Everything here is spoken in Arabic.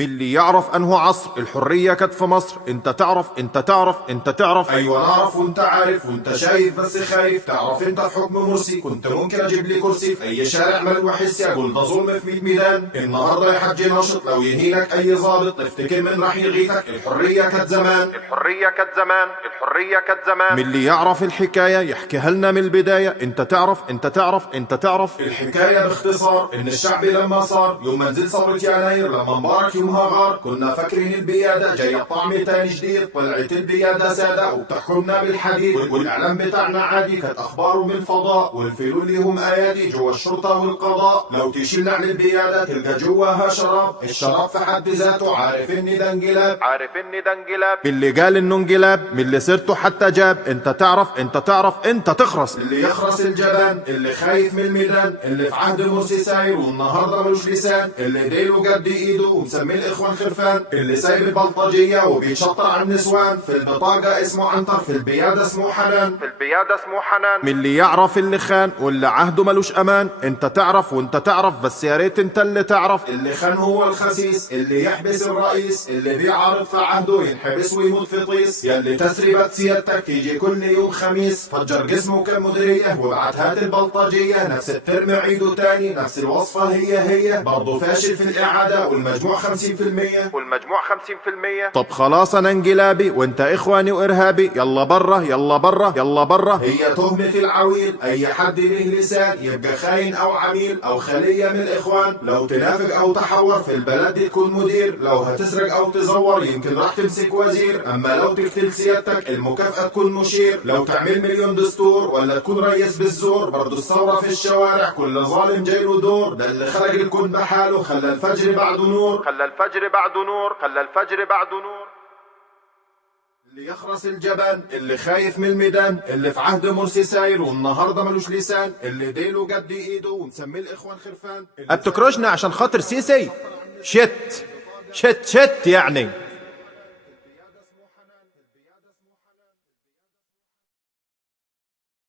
من اللي يعرف انه عصر الحرية كانت في مصر. انت تعرف. ايوه نعرف وانت عارف وانت شايف بس خايف. تعرف انت في حكم مرسي كنت ممكن اجيب لي كرسي في اي شارع ملوى حسي، اقول ده ظلم في 100 ميدان. النهارده يا حاج ناشط لو يهينك اي ظابط افتكر من راح يغيثك. الحرية كانت زمان. من اللي يعرف الحكاية يحكيها لنا من البداية. انت تعرف. الحكاية باختصار ان الشعب لما صار يوم ما نزل ثورة يناير، لما مبارك يومها غار، كنا فاكرين البيادة جاية طعم تاني جديد. طلعت البيادة سادة وبتحكمنا بالحديد، والاعلام بتاعنا عادي كانت اخباره من الفضاء، والفلول اللي هم ايادي جوا الشرطة والقضاء. لو تشيل نعل البيادة تلقى جواها شراب. الشراب في حد ذاته عارف ان ده انقلاب. من اللي قال انه انقلاب، من اللي سرته حتى جاب. انت تعرف انت تخرس. اللي يخرس الجبان، اللي خايف من الميدان، اللي في عهد مرسي ساير والنهارده ملوش لسان، اللي ديله قد ايده ومسمي الاخوان خرفان، اللي سايب البلطجيه وبيشطر على النسوان. في البطاقه اسمه عنتر، في البياده اسمه حنان. من اللي يعرف اللي خان واللي عهده ملوش امان. انت تعرف بس يا ريت انت اللي تعرف. اللي خان هو الخسيس، اللي يحبس الرئيس، اللي بيعارض في عهده ينحبس ويموت في طيس. يلي تسريبة سيادتك تيجي كل يوم خميس، فجر جسمه كمديرية وبعت هات البلطجية. نفس الترم عيده تاني، نفس الوصفة هي برضه فاشل في الإعادة، والمجموع 50%. طب خلاص انا انقلابي وانت اخواني وارهابي. يلا برا. هي تهمة العويل، اي حد له لسان يبقى خاين او عميل او خلية من الاخوان. لو تنافق او تحور في البلد تكون مدير، لو هتسرق او تزور يمكن راح تمسك وزير. اما لو تقتل سيادتك المكافأة تكون مشير. لو تعمل مليون دستور ولا تكون رئيس بالزور، برضو الثورة في الشوارع كل ظالم جايله دور. ده اللي خلق الكون بحاله خلى الفجر بعده نور. اللي يخرس الجبان، اللي خايف من الميدان، اللي في عهد مرسي ساير والنهارده ملوش لسان، اللي ديله قد ايده ومسمي الاخوان خرفان. بتكرشنا عشان خاطر سيسي. شت يعني.